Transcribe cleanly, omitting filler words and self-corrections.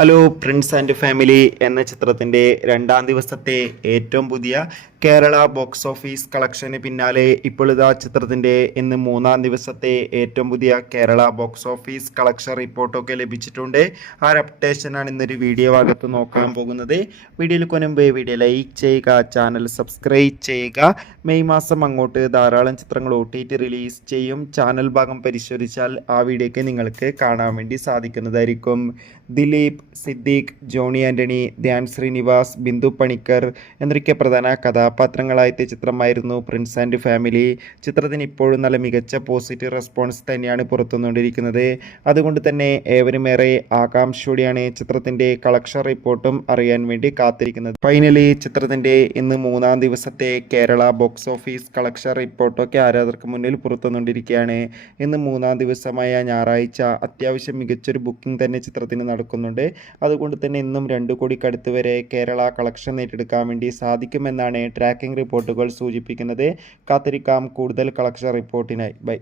Hello Prince and family എന്ന ചിത്രത്തിൻ്റെ രണ്ടാം ദിവസത്തെ ഏറ്റവും പുതിയ കേരള ബോക്സ് ഓഫീസ് കളക്ഷന് പിന്നാലെ ഇപ്പോൾ ഇതാ ചിത്രത്തിൻ്റെ ഇന്ന് മൂന്നാം ദിവസത്തെ ഏറ്റവും പുതിയ കേരള ബോക്സ് ഓഫീസ് കളക്ഷൻ റിപ്പോർട്ടൊക്കെ ലഭിച്ചിട്ടുണ്ട്. ആ ഒരു അപ്ഡേഷനാണ് ഇന്നൊരു വീഡിയോ ഭാഗത്ത് നോക്കാൻ പോകുന്നത്. വീഡിയോയിൽ മുൻപ് വീഡിയോ ലൈക്ക് ചെയ്യുക, ചാനൽ സബ്സ്ക്രൈബ് ചെയ്യുക. മെയ് മാസം അങ്ങോട്ട് ധാരാളം ചിത്രങ്ങൾ OTT റിലീസ് ചെയ്യും. ചാനൽ ഭാഗം പരിശോധിച്ചാൽ ആ വീഡിയോയ്ക്ക് നിങ്ങൾക്ക് കാണാൻ വേണ്ടി സാധിക്കുന്നതായിരിക്കും. ദിലീപ്, സിദ്ദീഖ്, ജോണി ആൻ്റണി, ധ്യാൻ ശ്രീനിവാസ്, ബിന്ദു പണിക്കർ എന്നൊക്കെ പ്രധാന കഥാപാത്രങ്ങളായെത്തിയ ചിത്രമായിരുന്നു പ്രിൻസ് ആൻഡ് ഫാമിലി. ചിത്രത്തിന് ഇപ്പോഴും നല്ല മികച്ച പോസിറ്റീവ് റെസ്പോൺസ് തന്നെയാണ് പുറത്തുവന്നുകൊണ്ടിരിക്കുന്നത്. അതുകൊണ്ട് തന്നെ ഏവരും ഏറെ ആകാംക്ഷയോടെയാണ് ചിത്രത്തിൻ്റെ കളക്ഷൻ റിപ്പോർട്ടും അറിയാൻ വേണ്ടി കാത്തിരിക്കുന്നത്. ഫൈനലി ചിത്രത്തിൻ്റെ ഇന്ന് മൂന്നാം ദിവസത്തെ കേരള ബോക്സ് ഓഫീസ് കളക്ഷൻ റിപ്പോർട്ടൊക്കെ ആരാധകർക്ക് മുന്നിൽ പുറത്തുവന്നുകൊണ്ടിരിക്കുകയാണ്. ഇന്ന് മൂന്നാം ദിവസമായ ഞായറാഴ്ച അത്യാവശ്യം മികച്ചൊരു ബുക്കിംഗ് തന്നെ ചിത്രത്തിന് നടക്കുന്നുണ്ട്. അതുകൊണ്ട് തന്നെ ഇന്നും 2 കോടിക്കടുത്ത് വരെ കേരള കളക്ഷൻ നേടിയെടുക്കാൻ വേണ്ടി സാധിക്കുമെന്നാണ് ട്രാക്കിംഗ് റിപ്പോർട്ടുകൾ സൂചിപ്പിക്കുന്നത്. കാത്തിരിക്കാം കൂടുതൽ കളക്ഷൻ റിപ്പോർട്ടിനായി. ബൈ.